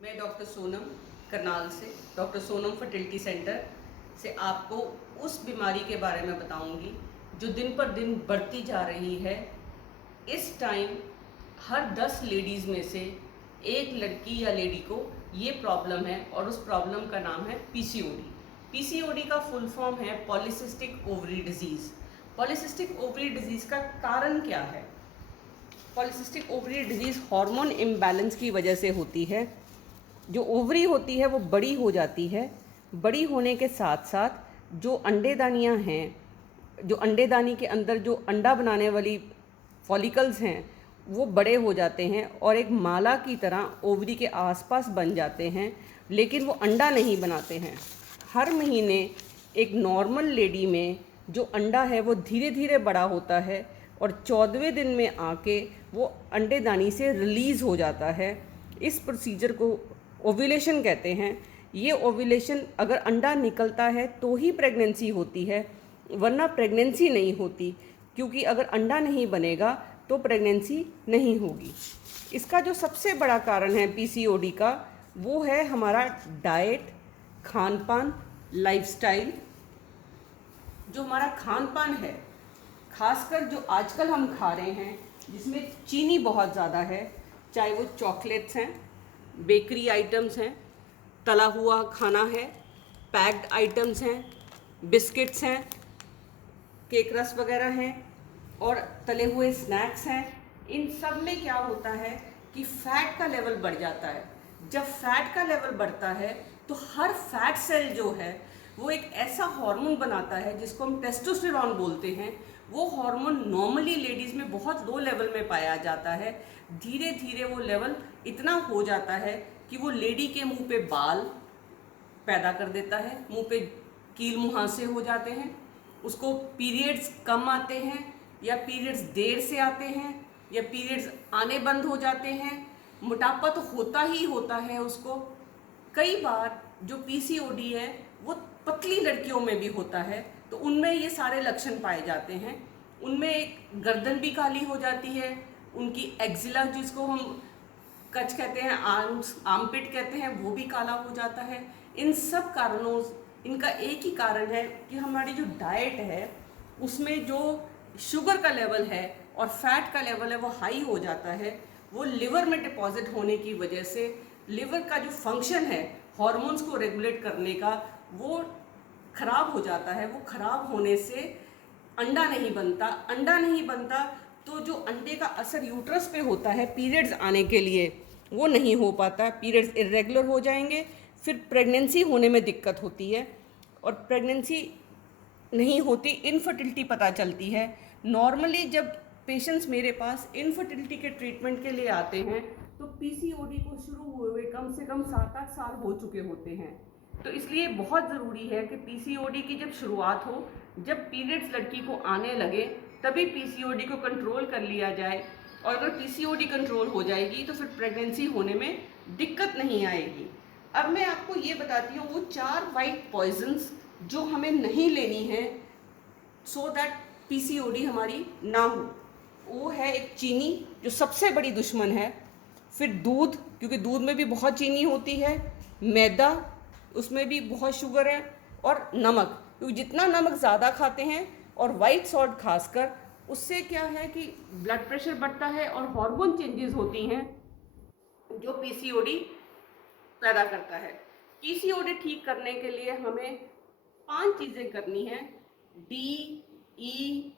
मैं डॉक्टर सोनम करनाल से, doctor Sonam fertility centre से आपको उस बीमारी के बारे में बताऊंगी जो दिन पर दिन बढ़ती जा रही है। इस टाइम हर 10 लेडीज़ में से एक लड़की या लेडी को ये प्रॉब्लम है और उस प्रॉब्लम का नाम है पीसीओडी। पीसीओडी का फुल फॉर्म है polycystic ovary disease. Polycystic ovary disease का कारण क्या है? Polycystic ovary disease hormone imbalance की वजह से होती है। जो ओवरी होती है वो बड़ी हो जाती है। बड़ी होने के साथ साथ जो अंडेदानियाँ हैं, जो अंडेदानी के अंदर जो अंडा बनाने वाली फॉलिकल्स हैं, वो बड़े हो जाते हैं और एक माला की तरह ओवरी के आसपास बन जाते हैं, लेकिन वो अंडा नहीं बनाते हैं। हर महीने एक नॉर्मल लेडी में जो अंडा है वो धीरे धीरे बड़ा होता है और 14वें दिन में आके वो अंडेदानी से रिलीज़ हो जाता है। इस प्रोसीजर को ओव्यूलेशन कहते हैं। ये ओव्यूलेशन अगर अंडा निकलता है तो ही प्रेगनेंसी होती है, वरना प्रेगनेंसी नहीं होती, क्योंकि अगर अंडा नहीं बनेगा तो प्रेगनेंसी नहीं होगी। इसका जो सबसे बड़ा कारण है पीसीओडी का, वो है हमारा डाइट, खान पान, लाइफस्टाइल। जो हमारा खान पान है, खासकर जो आजकल हम खा रहे हैं, जिसमें चीनी बहुत ज़्यादा है, चाहे वो चॉकलेट्स हैं, बेकरी आइटम्स हैं, तला हुआ खाना है, पैक्ड आइटम्स हैं, बिस्किट्स हैं, केक रस वगैरह हैं और तले हुए स्नैक्स हैं। इन सब में क्या होता है कि फ़ैट का लेवल बढ़ जाता है। जब फैट का लेवल बढ़ता है तो हर फैट सेल जो है वो एक ऐसा हार्मोन बनाता है जिसको हम टेस्टोस्टेरॉन बोलते हैं। वो हार्मोन नॉर्मली लेडीज़ में बहुत लो लेवल में पाया जाता है। धीरे धीरे वो लेवल इतना हो जाता है कि वो लेडी के मुंह पे बाल पैदा कर देता है, मुंह पे कील मुहांसे हो जाते हैं, उसको पीरियड्स कम आते हैं या पीरियड्स देर से आते हैं या पीरियड्स आने बंद हो जाते हैं। मोटापा तो होता ही होता है उसको। कई बार जो पीसीओडी है वो पतली लड़कियों में भी होता है, तो उनमें ये सारे लक्षण पाए जाते हैं। उनमें एक गर्दन भी काली हो जाती है, उनकी एक्जिला जिसको हम कच कहते हैं, आर्म्स आर्मपिट कहते हैं, वो भी काला हो जाता है। इन सब कारणों, इनका एक ही कारण है कि हमारी जो डाइट है उसमें जो शुगर का लेवल है और फैट का लेवल है वो हाई हो जाता है। वो लिवर में डिपॉजिट होने की वजह से लिवर का जो फंक्शन है हॉर्मोन्स को रेगुलेट करने का, वो खराब हो जाता है। वो खराब होने से अंडा नहीं बनता। अंडा नहीं बनता तो जो अंडे का असर यूट्रस पे होता है पीरियड्स आने के लिए, वो नहीं हो पाता। पीरियड्स इरेगुलर हो जाएंगे, फिर प्रेगनेंसी होने में दिक्कत होती है और प्रेगनेंसी नहीं होती, इनफर्टिलिटी पता चलती है। नॉर्मली जब पेशेंट्स मेरे पास इनफर्टिलिटी के ट्रीटमेंट के लिए आते हैं तो पीसीओडी को शुरू हुए कम से कम 7-8 साल हो चुके होते हैं। तो इसलिए बहुत ज़रूरी है कि पीसीओडी की जब शुरुआत हो, जब पीरियड्स लड़की को आने लगे, तभी पीसीओडी को कंट्रोल कर लिया जाए। और अगर पीसीओडी कंट्रोल हो जाएगी तो फिर प्रेगनेंसी होने में दिक्कत नहीं आएगी। अब मैं आपको ये बताती हूँ वो 4 वाइट पॉइजन्स जो हमें नहीं लेनी है सो दैट पीसीओडी हमारी ना हो। वो है एक चीनी, जो सबसे बड़ी दुश्मन है, फिर दूध, क्योंकि दूध में भी बहुत चीनी होती है, मैदा, उसमें भी बहुत शुगर है, और नमक, क्योंकि जितना नमक ज़्यादा खाते हैं और वाइट सॉल्ट खासकर, उससे क्या है कि ब्लड प्रेशर बढ़ता है और हार्मोन चेंजेस होती हैं जो पीसीओडी पैदा करता है। पीसीओडी ठीक करने के लिए हमें 5 चीज़ें करनी हैं, DESSY।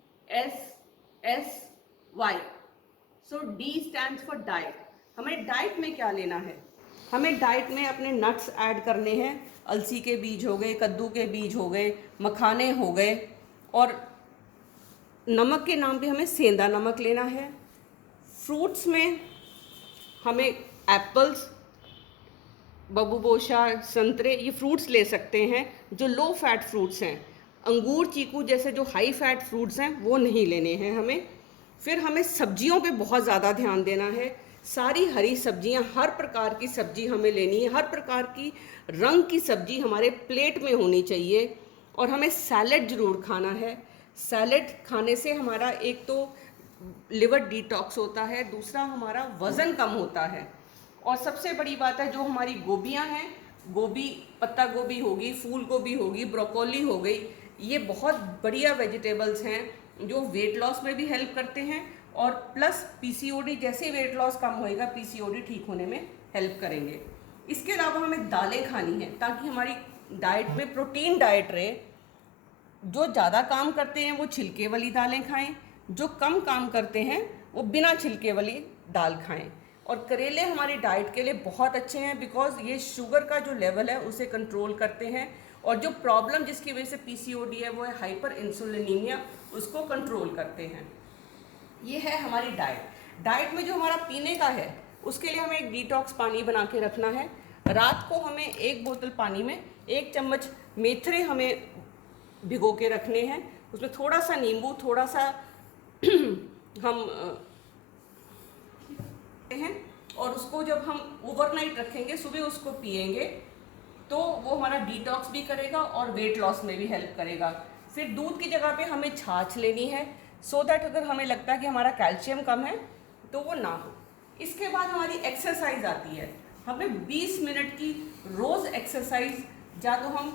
So D stands for diet. हमें डाइट में क्या लेना है? हमें डाइट में अपने नट्स ऐड करने हैं। अलसी के बीज हो गए, कद्दू के बीज हो गए, मखाने हो गए, और नमक के नाम पे हमें सेंधा नमक लेना है। फ्रूट्स में हमें एप्पल्स, बबूगोशा, संतरे, ये फ्रूट्स ले सकते हैं जो लो फैट फ्रूट्स हैं। अंगूर, चीकू जैसे जो हाई फैट फ्रूट्स हैं वो नहीं लेने हैं हमें। फिर हमें सब्जियों पे बहुत ज़्यादा ध्यान देना है। सारी हरी सब्जियां, हर प्रकार की सब्जी हमें लेनी है। हर प्रकार की रंग की सब्जी हमारे प्लेट में होनी चाहिए। और हमें सैलेड ज़रूर खाना है। सैलेड खाने से हमारा एक तो लिवर डिटॉक्स होता है, दूसरा हमारा वज़न कम होता है। और सबसे बड़ी बात है, जो हमारी गोभियाँ हैं, गोभी, पत्ता गोभी होगी, फूल गोभी होगी, ब्रोकोली हो गई, ये बहुत बढ़िया वेजिटेबल्स हैं जो वेट लॉस में भी हेल्प करते हैं और प्लस पीसीओडी, जैसे वेट लॉस कम होएगा पीसीओडी ठीक होने में हेल्प करेंगे। इसके अलावा हमें दालें खानी है ताकि हमारी डाइट में प्रोटीन डाइट रहे। जो ज़्यादा काम करते हैं वो छिलके वाली दालें खाएं, जो कम काम करते हैं वो बिना छिलके वाली दाल खाएं। और करेले हमारी डाइट के लिए बहुत अच्छे हैं बिकॉज ये शुगर का जो लेवल है उसे कंट्रोल करते हैं और जो प्रॉब्लम जिसकी वजह से पीसीओडी है वो है हाइपर इंसुलिनीमिया, उसको कंट्रोल करते हैं। ये है हमारी डाइट। डाइट में जो हमारा पीने का है उसके लिए हमें एक डिटॉक्स पानी बना के रखना है। रात को हमें 1 बोतल पानी में 1 चम्मच मेथरे हमें भिगो के रखने हैं, उसमें थोड़ा सा नींबू, थोड़ा सा हम हैं और उसको जब हम ओवरनाइट रखेंगे, सुबह उसको पिएंगे तो वो हमारा डिटॉक्स भी करेगा और वेट लॉस में भी हेल्प करेगा। फिर दूध की जगह पे हमें छाछ लेनी है सो दैट अगर हमें लगता है कि हमारा कैल्शियम कम है तो वो ना हो। इसके बाद हमारी एक्सरसाइज आती है। हमें 20 मिनट की रोज़ एक्सरसाइज, या तो हम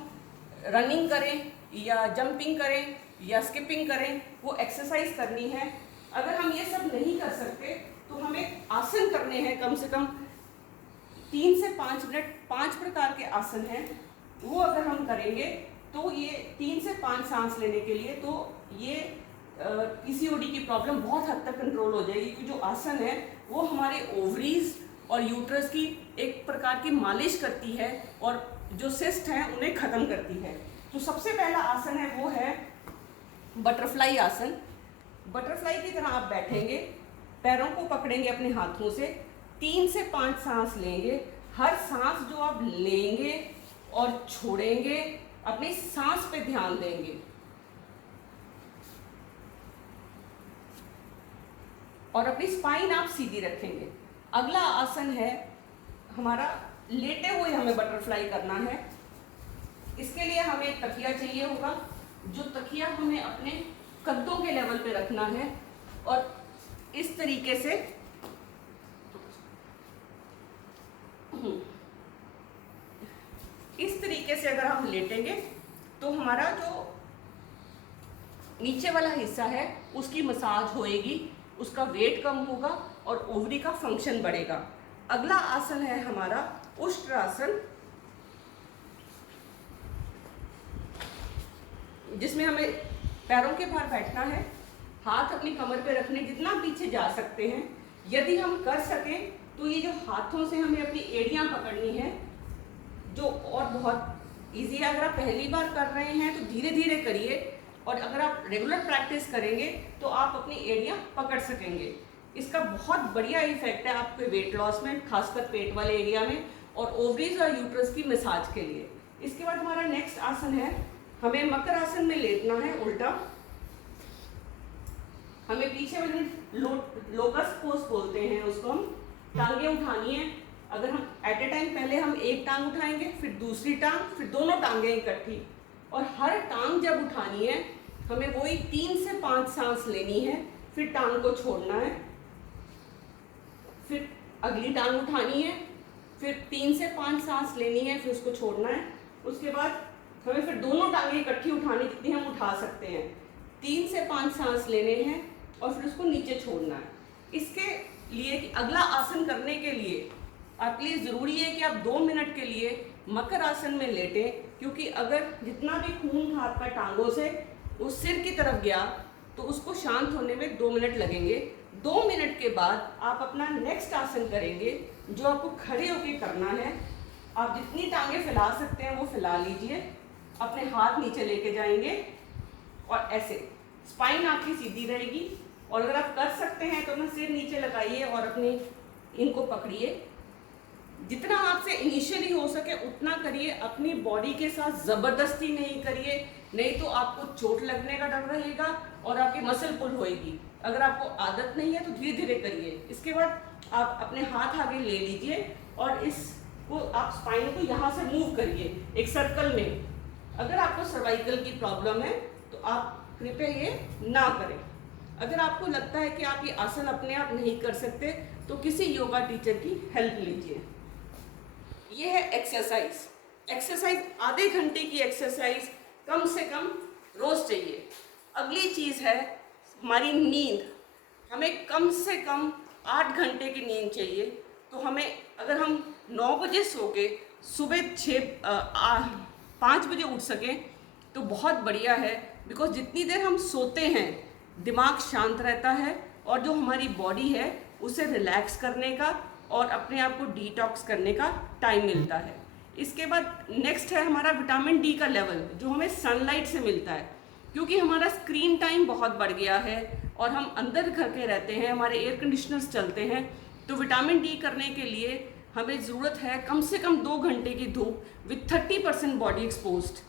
रनिंग करें या जंपिंग करें या स्किपिंग करें, वो एक्सरसाइज करनी है। अगर हम ये सब नहीं कर सकते तो हमें आसन करने हैं, कम से कम 3 से 5 मिनट। 5 प्रकार के आसन हैं, वो अगर हम करेंगे तो ये 3 से 5 सांस लेने के लिए, तो ये पीसीओडी की प्रॉब्लम बहुत हद तक कंट्रोल हो जाएगी। क्योंकि जो आसन है वो हमारे ओवरीज और यूट्रस की एक प्रकार की मालिश करती है और जो सिस्ट हैं उन्हें ख़त्म करती है। तो सबसे पहला आसन है वो है बटरफ्लाई आसन। बटरफ्लाई की तरह आप बैठेंगे, पैरों को पकड़ेंगे अपने हाथों से, 3 से 5 सांस लेंगे। हर सांस जो आप लेंगे और छोड़ेंगे अपनी सांस पे ध्यान देंगे और अपनी स्पाइन आप सीधी रखेंगे। अगला आसन है हमारा लेटे हुए, हमें बटरफ्लाई करना है। इसके लिए हमें एक तकिया चाहिए होगा, जो तकिया हमें अपने कद्दों के लेवल पे रखना है और इस तरीके से अगर हम लेटेंगे तो हमारा जो नीचे वाला हिस्सा है उसकी मसाज होएगी, उसका वेट कम होगा और ओवरी का फंक्शन बढ़ेगा। अगला आसन है हमारा उष्ट्रासन, जिसमें हमें पैरों के भार बैठना है, हाथ अपनी कमर पे रखने, जितना पीछे जा सकते हैं। यदि हम कर सकें तो ये जो हाथों से हमें अपनी एड़ियां पकड़नी है, जो और बहुत इजी है। अगर आप पहली बार कर रहे हैं तो धीरे धीरे करिए और अगर आप रेगुलर प्रैक्टिस करेंगे तो आप अपनी एड़ियां पकड़ सकेंगे। इसका बहुत बढ़िया इफेक्ट है आपके वेट लॉस में, खासकर पेट वाले एरिया में और ओवरीज और यूट्रस की मसाज के लिए। इसके बाद हमारा नेक्स्ट आसन है, हमें मकर आसन में लेटना है उल्टा। हमें पीछे वाले लोटस पोज बोलते हैं उसको, हम टांगे उठानी है। अगर हम एट ए टाइम पहले हम एक टांग उठाएंगे, फिर दूसरी टांग, फिर दोनों टांगें इकट्ठी, और हर टांग जब उठानी है हमें वही 3 से 5 सांस लेनी है, फिर टांग को छोड़ना है, फिर अगली टांग उठानी है, फिर 3 से 5 सांस लेनी है, फिर उसको छोड़ना है। उसके बाद हमें फिर दोनों टांगें इकट्ठी उठानी, जितनी हम उठा सकते हैं। 3 से 5 सांस लेने हैं और फिर उसको नीचे छोड़ना है। इसके लिए कि अगला आसन करने के लिए आपके लिए ज़रूरी है कि आप 2 मिनट के लिए मकर आसन में लेटें, क्योंकि अगर जितना भी खून था आपका टांगों से उस सिर की तरफ गया तो उसको शांत होने में 2 मिनट लगेंगे। 2 मिनट के बाद आप अपना नेक्स्ट आसन करेंगे, जो आपको खड़े होकर करना है। आप जितनी टांगें फैला सकते हैं वो फैला लीजिए, अपने हाथ नीचे लेके जाएंगे और ऐसे स्पाइन आपकी सीधी रहेगी। और अगर आप कर सकते हैं तो अपना सिर नीचे लगाइए और अपनी इनको पकड़िए। जितना आपसे इनिशियली हो सके उतना करिए, अपनी बॉडी के साथ ज़बरदस्ती नहीं करिए, नहीं तो आपको चोट लगने का डर रहेगा और आपकी मसल पुल होएगी। अगर आपको आदत नहीं है तो धीरे धीरे करिए। इसके बाद आप अपने हाथ आगे ले लीजिए और इसको आप स्पाइन को यहाँ से मूव करिए एक सर्कल में। अगर आपको सर्वाइकल की प्रॉब्लम है तो आप कृपया ये ना करें। अगर आपको लगता है कि आप ये आसन अपने आप नहीं कर सकते तो किसी योगा टीचर की हेल्प लीजिए। ये है एक्सरसाइज आधे घंटे की एक्सरसाइज कम से कम रोज चाहिए। अगली चीज़ है हमारी नींद। हमें कम से कम 8 घंटे की नींद चाहिए। तो हमें अगर हम 9 बजे सो के सुबह 5 बजे उठ सकें तो बहुत बढ़िया है। बिकॉज जितनी देर हम सोते हैं दिमाग शांत रहता है और जो हमारी बॉडी है उसे रिलैक्स करने का और अपने आप को डिटॉक्स करने का टाइम मिलता है। इसके बाद नेक्स्ट है हमारा विटामिन डी का लेवल जो हमें सनलाइट से मिलता है। क्योंकि हमारा स्क्रीन टाइम बहुत बढ़ गया है और हम अंदर घर के रहते हैं, हमारे एयर कंडीशनर्स चलते हैं, तो विटामिन डी करने के लिए हमें ज़रूरत है कम से कम 2 घंटे की धूप विथ 30% बॉडी एक्सपोज्ड।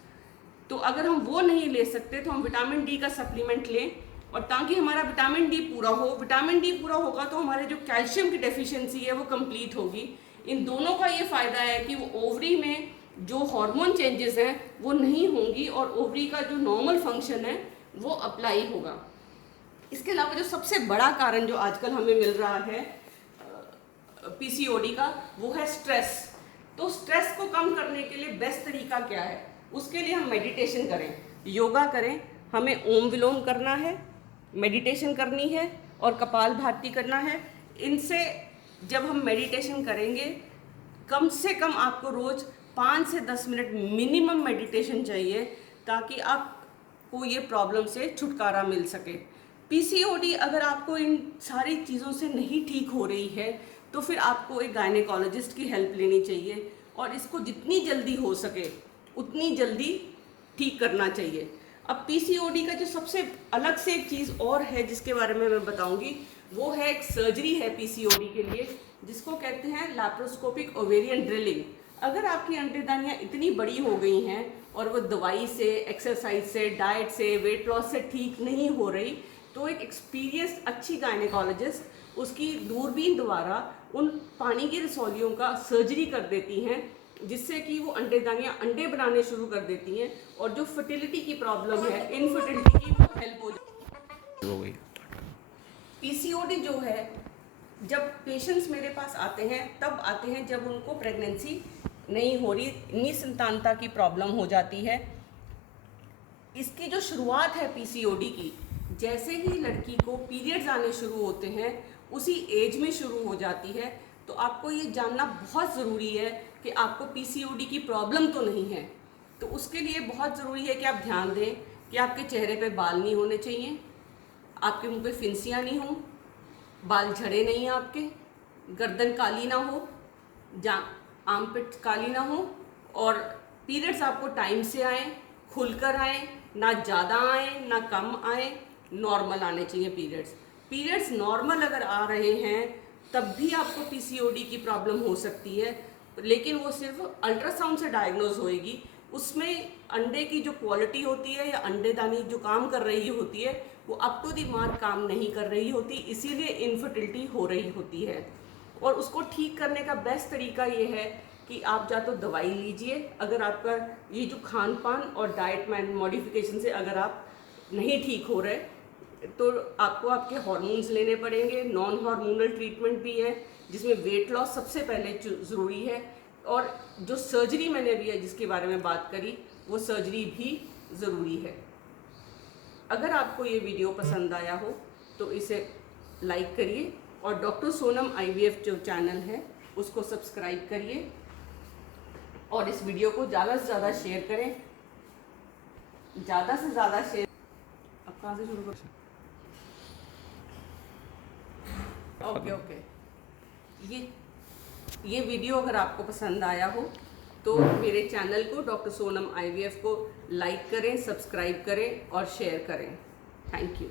तो अगर हम वो नहीं ले सकते तो हम विटामिन डी का सप्लीमेंट लें और ताकि हमारा विटामिन डी पूरा हो। विटामिन डी पूरा होगा तो हमारे जो कैल्शियम की डेफिशिएंसी है वो कंप्लीट होगी। इन दोनों का ये फ़ायदा है कि वो ओवरी में जो हार्मोन चेंजेस हैं वो नहीं होंगी और ओवरी का जो नॉर्मल फंक्शन है वो अप्लाई होगा। इसके अलावा जो सबसे बड़ा कारण जो आजकल हमें मिल रहा है पीसीओडी का वो है स्ट्रेस। तो स्ट्रेस को कम करने के लिए बेस्ट तरीका क्या है? उसके लिए हम मेडिटेशन करें, योगा करें, हमें ओम विलोम करना है, मेडिटेशन करनी है और कपालभाति करना है। इनसे जब हम मेडिटेशन करेंगे कम से कम आपको रोज़ 5 से 10 मिनट मिनिमम मेडिटेशन चाहिए ताकि आपको ये प्रॉब्लम से छुटकारा मिल सके। पीसीओडी अगर आपको इन सारी चीज़ों से नहीं ठीक हो रही है तो फिर आपको एक गायनेकोलॉजिस्ट की हेल्प लेनी चाहिए और इसको जितनी जल्दी हो सके उतनी जल्दी ठीक करना चाहिए। अब पीसीओडी का जो सबसे अलग से एक चीज़ और है जिसके बारे में मैं बताऊंगी वो है एक सर्जरी है पीसीओडी के लिए जिसको कहते हैं लैप्रोस्कोपिक ओवेरियन ड्रिलिंग। अगर आपकी अंडेदानियाँ इतनी बड़ी हो गई हैं और वो दवाई से, एक्सरसाइज से, डाइट से, वेट लॉस से ठीक नहीं हो रही तो एक एक्सपीरियंस्ड अच्छी गायनेकोलॉजिस्ट उसकी दूरबीन द्वारा उन पानी की रसौलियों का सर्जरी कर देती हैं जिससे कि वो अंडेदानियाँ अंडे बनाने शुरू कर देती हैं और जो फर्टिलिटी की प्रॉब्लम है, इनफर्टिलिटी की, वो हेल्प हो गई। पीसीओडी जो है जब पेशेंट्स मेरे पास आते हैं तब आते हैं जब उनको प्रेगनेंसी नहीं हो रही, निसंतानता की प्रॉब्लम हो जाती है। इसकी जो शुरुआत है पीसीओडी की, जैसे ही लड़की को पीरियड्स आने शुरू होते हैं उसी एज में शुरू हो जाती है। तो आपको ये जानना बहुत ज़रूरी है कि आपको पीसीओडी की प्रॉब्लम तो नहीं है। तो उसके लिए बहुत ज़रूरी है कि आप ध्यान दें कि आपके चेहरे पे बाल नहीं होने चाहिए, आपके मुंह पे फिंसियाँ नहीं हों, बाल झड़े नहीं आपके, गर्दन काली ना हो, आर्मपिट काली ना हो और पीरियड्स आपको टाइम से आए, खुलकर आए, ना ज़्यादा आए ना कम आए, नॉर्मल आने चाहिए पीरियड्स नॉर्मल अगर आ रहे हैं तब भी आपको पीसीओडी की प्रॉब्लम हो सकती है, लेकिन वो सिर्फ अल्ट्रासाउंड से डायग्नोज होएगी। उसमें अंडे की जो क्वालिटी होती है या अंडेदानी जो काम कर रही होती है वो अप टू दी मार्क काम नहीं कर रही होती, इसीलिए इनफर्टिलिटी हो रही होती है। और उसको ठीक करने का बेस्ट तरीका ये है कि आप या तो दवाई लीजिए, अगर आपका ये जो खान पान और डाइट मॉडिफिकेशन से अगर आप नहीं ठीक हो रहे तो आपको आपके हार्मोन्स लेने पड़ेंगे। नॉन हार्मोनल ट्रीटमेंट भी है जिसमें वेट लॉस सबसे पहले ज़रूरी है और जो सर्जरी मैंने अभी जिसके बारे में बात करी वो सर्जरी भी ज़रूरी है। अगर आपको ये वीडियो पसंद आया हो तो इसे लाइक करिए और डॉक्टर सोनम IVF जो चैनल है उसको सब्सक्राइब करिए और इस वीडियो को ज़्यादा से ज़्यादा शेयर करें, ज़्यादा से ज़्यादा शेयर। अब कहाँ से शुरू कर? ओके। ये वीडियो अगर आपको पसंद आया हो तो मेरे चैनल को डॉक्टर सोनम IVF को लाइक करें, सब्सक्राइब करें और शेयर करें। Thank you.